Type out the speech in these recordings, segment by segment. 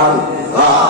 আল্লাহ।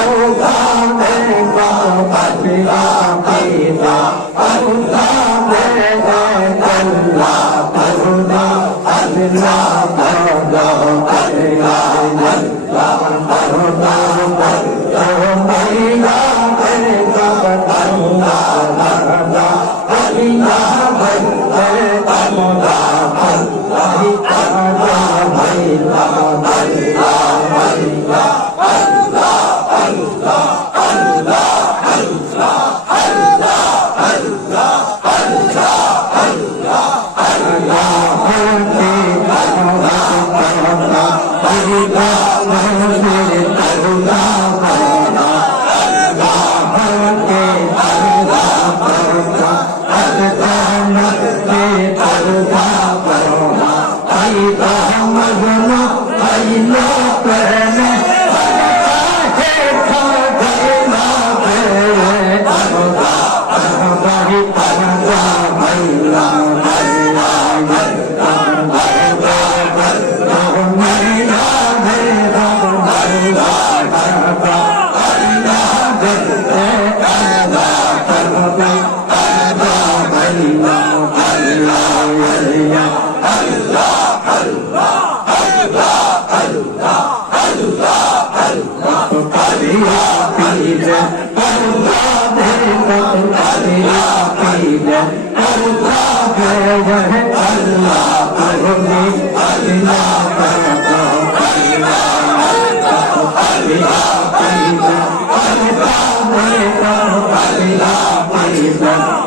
Oh, Allah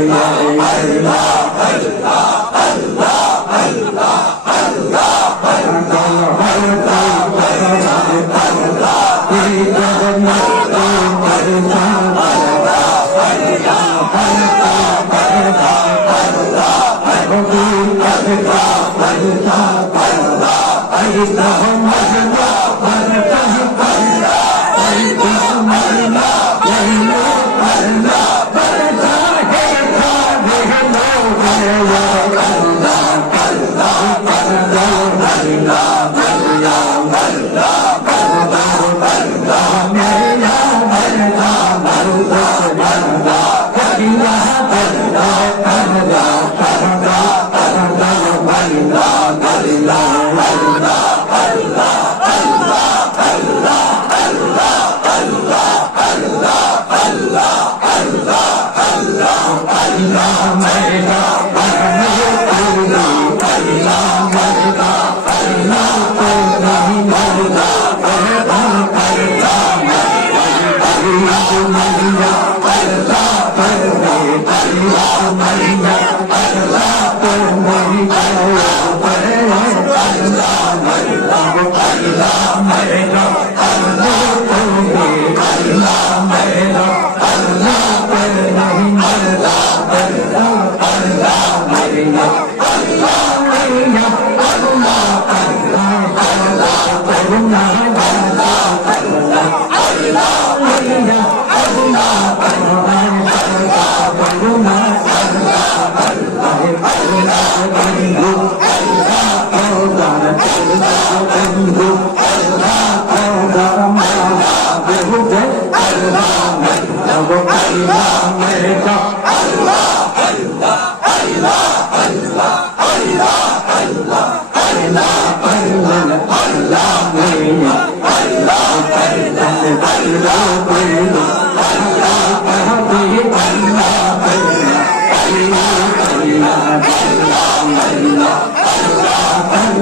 আল্লাহ আল্লাহ আল্লাহ আল্লাহ আল্লাহ আল্লাহ اللهم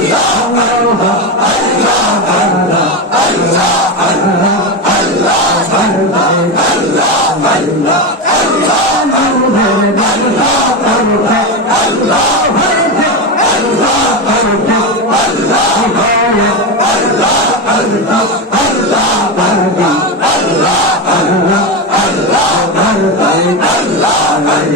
Allah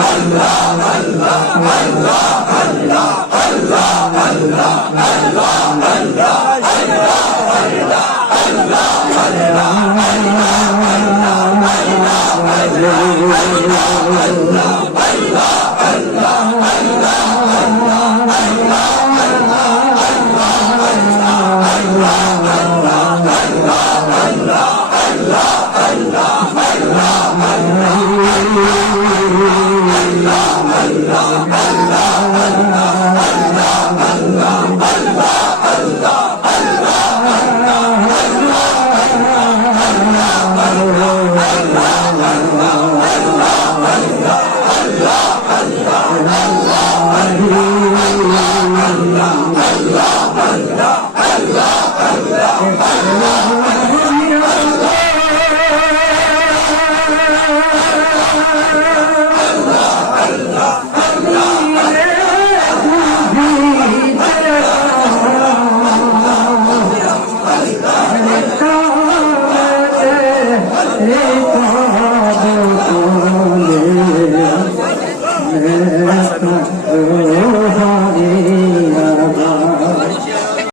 Allah